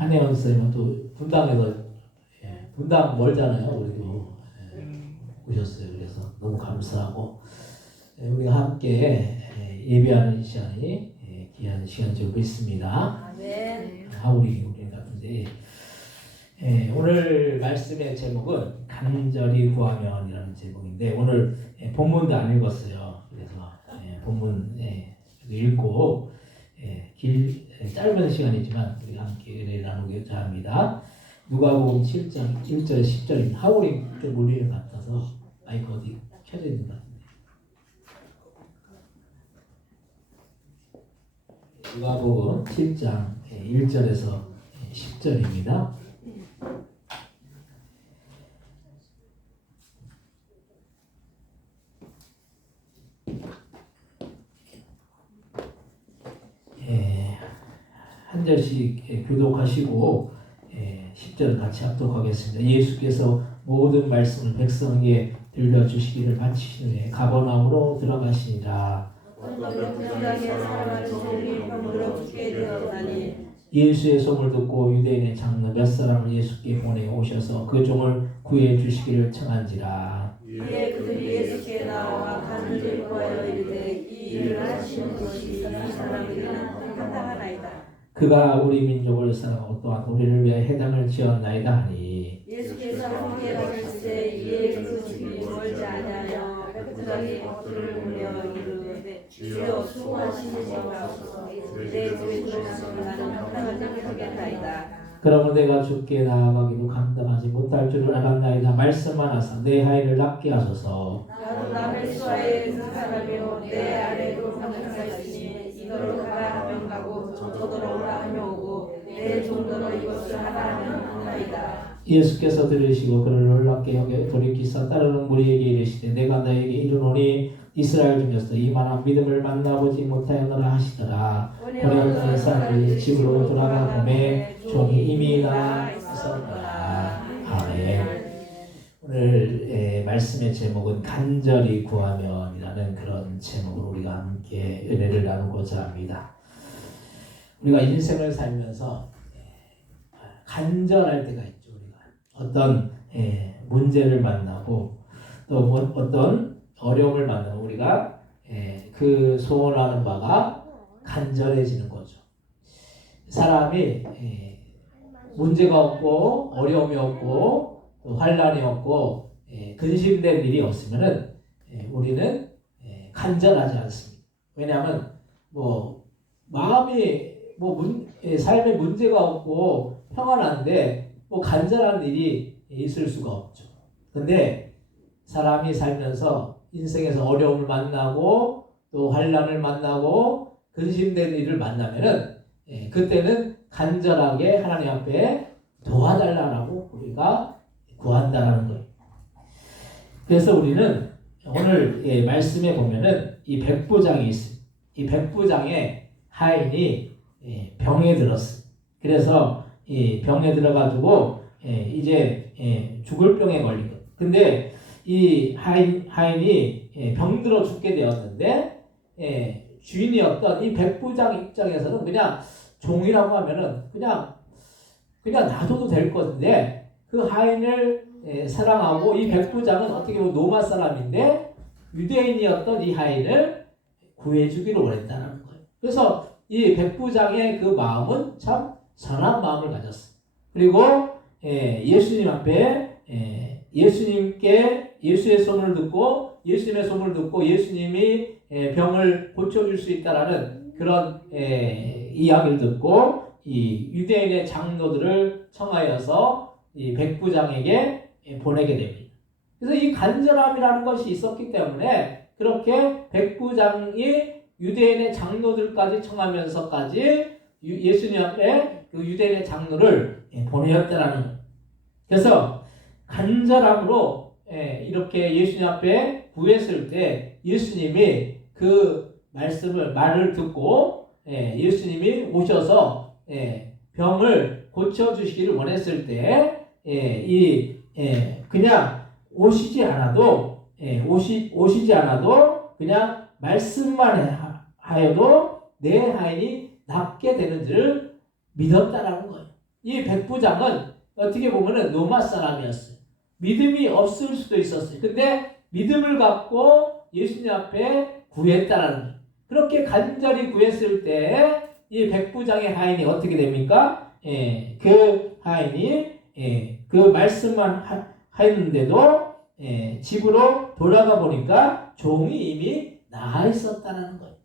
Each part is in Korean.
한혜원 선생님은 또 분당에서 분당 멀잖아요. 우리도 오셨어요. 그래서 너무 감사하고 우리가 함께 예배하는 시간이 귀한 시간이 되고 있습니다. 하울이 우리 같은데 오늘 말씀의 제목은 간절히 구하면이라는 제목인데 오늘 본문도 안 읽었어요. 그래서 본문 읽고 짧은 시간이지만 우리가 함께 은혜를 나누고자 합니다. 누가복음 7장 1절 10절인 하울이 좀 울리는 것 같아서 마이크 어디 켜져 있는 것 같은데 누가복음 7장 1절에서 10절입니다. 한 절씩 교독하시고 10절 같이 합독 하겠습니다. 예수께서 모든 말씀을 백성에게 들려주시기를 마치신 후에 가버나움으로 들어가시니라. 예수의 소문을 듣고 유대인의 장로 몇 사람을 예수께 보내 오셔서 그 종을 구해 주시기를 청한지라. 이에 그들이 예수께 나와 간절히 구하여 이르되 이 일을 하시는 것이 이 사람에게는 합당하나이다. 그가 우리 민족을 사랑하고 또한 우리를 위해 해당을 지었나이다 하니 예수께서 함께 가실새 이에 그 집이 멀지 아니하여 백부장이 그를 보며 이르되 주여 수고하시는 자가 없어서 내 집에 들어가서 나는 합당하지 못하겠나이다. 그러므로 내가 주께 나아가기도 감당하지 못할 줄을 알았나이다. 말씀만 하사 내 하인을 낫게 하소서. 나도 남의 수하에 그 사람이요 내 아래로 상주가 있으니 이더러 가라 하면 가고 저더러 오라 하면 오고 내 종더러 이것을 하라 하면 한나이다. 예수께서 들으시고 그를 놀랍게 여겨 돌이키사 따르는 무리에게 이르시되 내가 너에게 이르노니 이스라엘 중에서 이만한 믿음을 만나보지 못하였노라 하시더라. 버렸던 사람들이 집으로 돌아가 보매 종이 이미 나와 있었더라. 아멘. 오늘 말씀의 제목은 간절히 구하면이라는 그런 제목으로 우리가 함께 은혜를 나누고자 합니다. 우리가 인생을 살면서 간절할 때가 있죠. 우리가 어떤 문제를 만나고 또 어떤 어려움을 만나면 우리가 그 소원하는 바가 간절해지는 거죠. 사람이 문제가 없고 어려움이 없고 또 환란이 없고 근심된 일이 없으면은 우리는 간절하지 않습니다. 왜냐하면 마음이 삶에 문제가 없고 평안한데 간절한 일이 있을 수가 없죠. 근데 사람이 살면서 인생에서 어려움을 만나고 또 환란을 만나고 근심된 일을 만나면은 그때는 간절하게 하나님 앞에 도와달라고 우리가 구한다라는 거예요. 그래서 우리는 오늘 말씀에 보면은 이 백부장이 있습니다. 이 백부장의 하인이 병에 들었습니다. 그래서 이 병에 들어가지고 이제 죽을 병에 걸린 거예요. 근데 이 하인이 병들어 죽게 되었는데 주인이었던 이 백부장 입장에서는 그냥 종이라고 하면은 그냥 놔둬도 될 건데 그 하인을 사랑하고 이 백부장은 어떻게 보면 로마 사람인데 유대인이었던 이 하인을 구해주기를 원했다는 거예요. 그래서 이 백부장의 그 마음은 참 선한 마음을 가졌어요. 그리고 예수님 앞에 예수님의 소문을 듣고 예수님이 병을 고쳐줄 수 있다라는 그런 이야기를 듣고 이 유대인의 장로들을 청하여서 이 백부장에게 보내게 됩니다. 그래서 이 간절함이라는 것이 있었기 때문에 그렇게 백부장이 유대인의 장로들까지 청하면서까지 예수님 앞에 그 유대인의 장로를 보내었다라는 거예요. 그래서 간절함으로 이렇게 예수님 앞에 구했을 때 예수님이 그 말을 듣고 예수님이 오셔서 병을 고쳐주시기를 원했을 때 그냥 오시지 않아도 그냥 말씀만 하여도 내 하인이 낫게 되는 줄을 믿었다라는 거예요. 이 백부장은 어떻게 보면은 로마 사람이었어요. 믿음이 없을 수도 있었어요. 근데 믿음을 갖고 예수님 앞에 구했다라는 거예요. 그렇게 간절히 구했을 때 이 백부장의 하인이 어떻게 됩니까? 그 하인이 그 말씀만 했는데도 집으로 돌아가 보니까 종이 이미 나아 있었다는 거예요.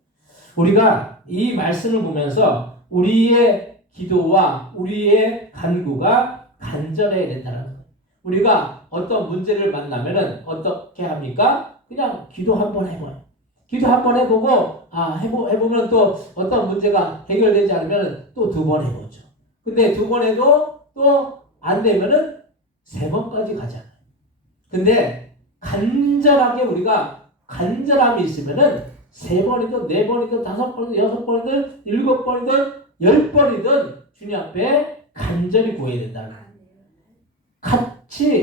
우리가 이 말씀을 보면서 우리의 기도와 우리의 간구가 간절해야 된다는 거예요. 우리가 어떤 문제를 만나면은 어떻게 합니까? 그냥 기도 한번 해봐요. 기도 한번 해보고 해보면 또 어떤 문제가 해결되지 않으면 또 2번 해보죠. 근데 2번 해도 또 안 되면은 3번까지 가잖아요. 근데 간절하게 우리가 간절함이 있으면은 3번이든 4번이든 5번이든 6번이든 7번이든 10번이든 주님 앞에 간절히 구해야 된다는 거예요.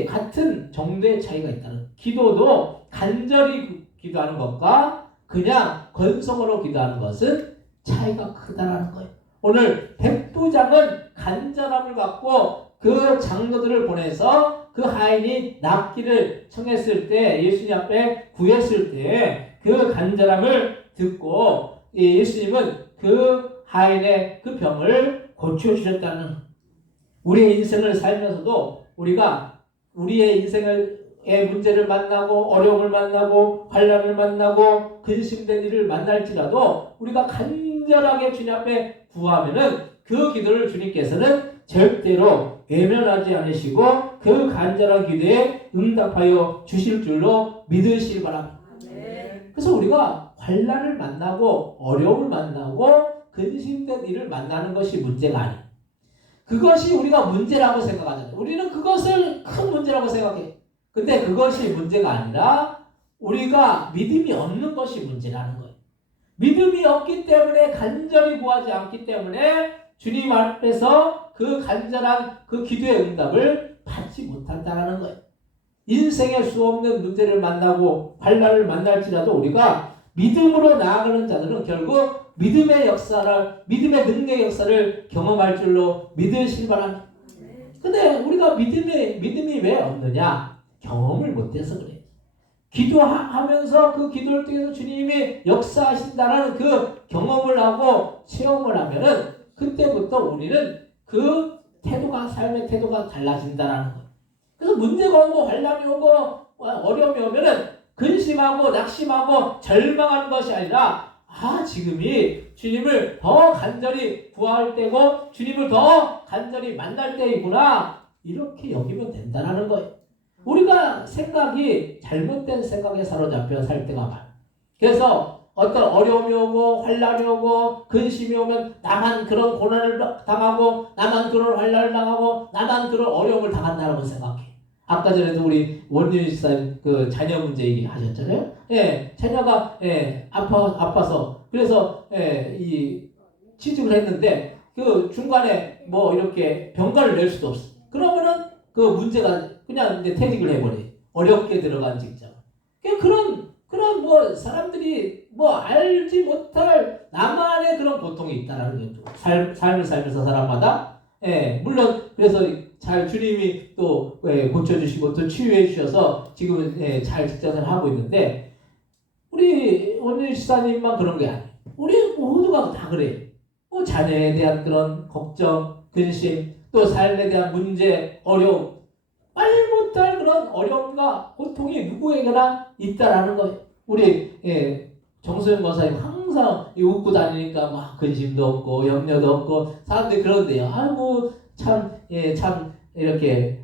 같은 정도의 차이가 있다는. 기도도 간절히 기도하는 것과 그냥 건성으로 기도하는 것은 차이가 크다는 거예요. 오늘 백부장은 간절함을 갖고 그 장로들을 보내서 그 하인이 낫기를 청했을 때, 예수님 앞에 구했을 때 그 간절함을 듣고 예수님은 그 하인의 그 병을 고쳐주셨다는. 우리의 인생을 살면서도 우리가 우리의 인생의 문제를 만나고 어려움을 만나고 환난을 만나고 근심된 일을 만날지라도 우리가 간절하게 주님 앞에 구하면은 그 기도를 주님께서는 절대로 외면하지 않으시고 그 간절한 기도에 응답하여 주실 줄로 믿으시기 바랍니다. 그래서 우리가 환난을 만나고 어려움을 만나고 근심된 일을 만나는 것이 문제가 아니에요. 그것이 우리가 문제라고 생각하잖아요. 우리는 그것을 큰 문제라고 생각해요. 근데 그것이 문제가 아니라 우리가 믿음이 없는 것이 문제라는 거예요. 믿음이 없기 때문에 간절히 구하지 않기 때문에 주님 앞에서 그 간절한 그 기도의 응답을 받지 못한다는 거예요. 인생의 수없는 문제를 만나고 환난을 만날지라도 우리가 믿음으로 나아가는 자들은 결국 믿음의 역사를, 믿음의 능력의 역사를 경험할 줄로 믿으시기 바랍니다. 근데 우리가 믿음이 왜 없느냐? 경험을 못해서 그래요. 기도하면서 그 기도를 통해서 주님이 역사하신다는 그 경험을 하고 체험을 하면은 그때부터 우리는 그 태도가, 삶의 태도가 달라진다는 거예요. 그래서 문제가 오고 환난이 오고 어려움이 오면은 근심하고 낙심하고 절망하는 것이 아니라 지금이 주님을 더 간절히 구할 때고 주님을 더 간절히 만날 때이구나, 이렇게 여기면 된다는 거예요. 우리가 생각이 잘못된 생각에 사로잡혀 살 때가 많아요. 그래서 어떤 어려움이 오고 환난이 오고 근심이 오면 나만 그런 고난을 당하고 나만 그런 환난을 당하고 나만 그런 어려움을 당한다고 생각해. 아까 전에도 우리 원윤 집사님 그 자녀 문제 얘기 하셨잖아요. 자녀가 아파서 그래서 이 취직을 했는데 그 중간에 뭐 이렇게 병가를 낼 수도 없어. 그러면은 그 문제가 그냥 이제 퇴직을 해버려. 어렵게 들어간 직장. 그런 뭐 사람들이 뭐 알지 못할 나만의 그런 고통이 있다라는 거죠. 삶을 살면서 사람마다. 물론 그래서 잘 주님이 또 고쳐주시고 또 치유해 주셔서 지금은 잘 직장생활 하고 있는데, 우리 원윤 시사님만 그런 게 아니에요. 우리 모두가 다 그래요. 뭐 자녀에 대한 그런 걱정, 근심, 또 삶에 대한 문제, 어려움, 말 못할 그런 어려움과 고통이 누구에게나 있다라는 거예요. 우리 정소영 권사님 항상 웃고 다니니까 막 근심도 없고 염려도 없고 사람들이 그런데요. 아이고 참 이렇게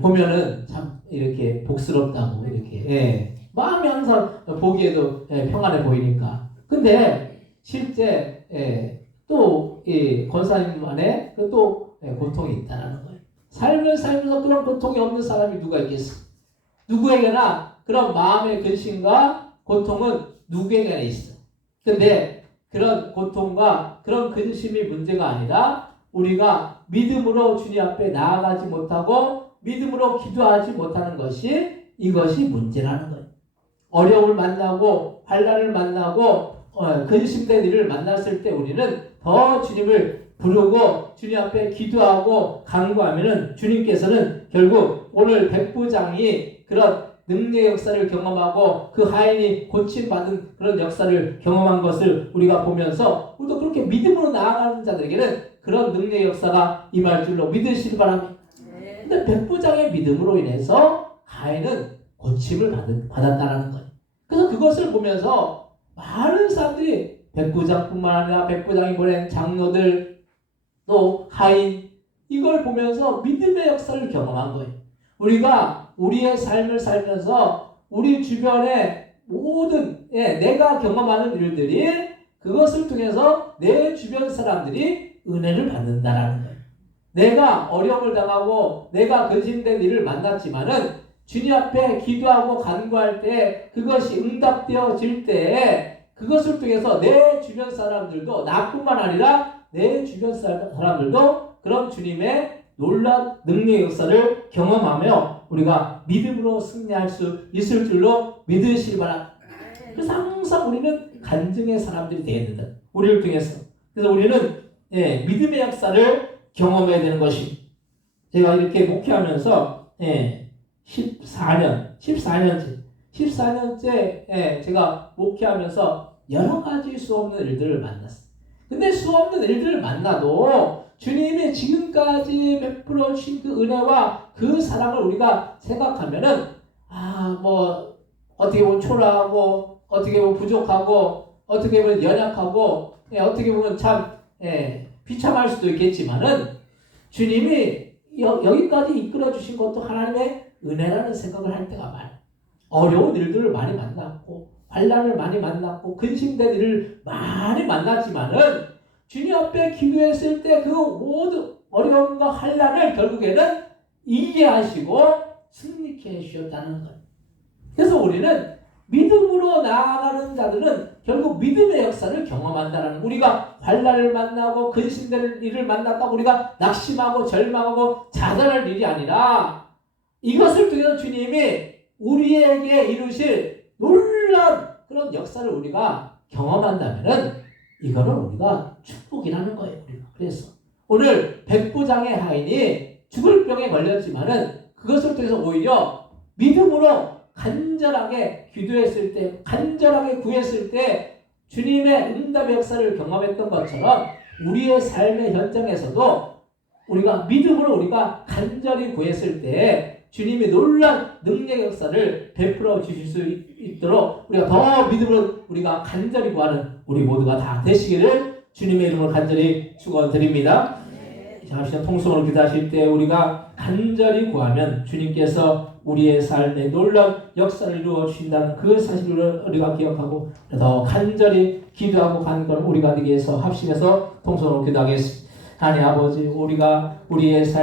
보면은 참 이렇게 복스럽다고 이렇게 마음이 항상 보기에도 평안해 보이니까. 근데 실제 또 이 권사님 안에 또 고통이 있다라는 거예요. 삶을 살면서 그런 고통이 없는 사람이 누가 있겠어? 누구에게나 그런 마음의 근심과 고통은 누구에게나 있어. 근데 그런 고통과 그런 근심이 문제가 아니라 우리가 믿음으로 주님 앞에 나아가지 못하고 믿음으로 기도하지 못하는 것이, 이것이 문제라는 거예요. 어려움을 만나고 환난을 만나고 근심된 일을 만났을 때 우리는 더 주님을 부르고 주님 앞에 기도하고 간구하면은 주님께서는 결국 오늘 백부장이 그런 능력의 역사를 경험하고 그 하인이 고침받은 그런 역사를 경험한 것을 우리가 보면서 우리도 그렇게 믿음으로 나아가는 자들에게는 그런 능력의 역사가 임할 줄로 믿으시기 바랍니다. 근데 백부장의 믿음으로 인해서 하인은 고침을 받았다는 거예요. 그래서 그것을 보면서 많은 사람들이 백부장뿐만 아니라 백부장이 보낸 장로들 또 하인 이걸 보면서 믿음의 역사를 경험한 거예요. 우리가 우리의 삶을 살면서 우리 주변의 모든 내가 경험하는 일들이 그것을 통해서 내 주변 사람들이 은혜를 받는다라는 거예요. 내가 어려움을 당하고 내가 근심된 일을 만났지만은 주님 앞에 기도하고 간구할 때 그것이 응답되어질 때 그것을 통해서 내 주변 사람들도 나뿐만 아니라 내 주변 사람들도 그런 주님의 놀라운 능력의 역사를 경험하며 우리가 믿음으로 승리할 수 있을 줄로 믿으시기 바랍니다. 그래서 항상 우리는 간증의 사람들이 되어야 된다. 우리를 통해서. 그래서 우리는 믿음의 역사를 경험해야 되는 것이 제가 이렇게 목회하면서 14년째 제가 목회하면서 여러 가지 수 없는 일들을 만났어요. 근데 수 없는 일들을 만나도 주님이 지금까지 베풀어 주신 그 은혜와 그 사랑을 우리가 생각하면은 뭐 어떻게 보면 초라하고 어떻게 보면 부족하고 어떻게 보면 연약하고 어떻게 보면 참 비참할 수도 있겠지만은 주님이 여기까지 이끌어 주신 것도 하나님의 은혜라는 생각을 할 때가 많아요. 어려운 일들을 많이 만났고 환난을 많이 만났고 근심된 일을 많이 만났지만은 주님 앞에 기도했을 때 그 모든 어려움과 환난을 결국에는 이해하시고 승리케 해주셨다는 거예요. 그래서 우리는 믿음으로 나아가는 자들은 결국 믿음의 역사를 경험한다는 우리가 환난을 만나고 근심되는 일을 만났다고 우리가 낙심하고 절망하고 자살할 일이 아니라 이것을 통해서 주님이 우리에게 이루실 놀라운 그런 역사를 우리가 경험한다면은 이거는 우리가 축복이라는 거예요. 우리가. 그래서 오늘 백부장의 하인이 죽을 병에 걸렸지만은 그것을 통해서 오히려 믿음으로 간절하게 기도했을 때, 간절하게 구했을 때 주님의 응답의 역사를 경험했던 것처럼 우리의 삶의 현장에서도 우리가 믿음으로 우리가 간절히 구했을 때 주님이 놀란 능력의 역사를 베풀어 주실 수 있도록 우리가 더 믿음으로 우리가 간절히 구하는 우리 모두가 다 되시기를 주님의 이름으로 간절히 축원드립니다. 잠시 통성으로 기도하실 때 우리가 간절히 구하면 주님께서 우리의 삶에 놀라운 역사를 이루어 주신다는 그 사실을 우리가 기억하고 더 간절히 기도하고 가는 건 우리가 되기 위해서 합심해서 통성으로 기도하겠습니다. 하나님 아버지, 우리가 우리의 삶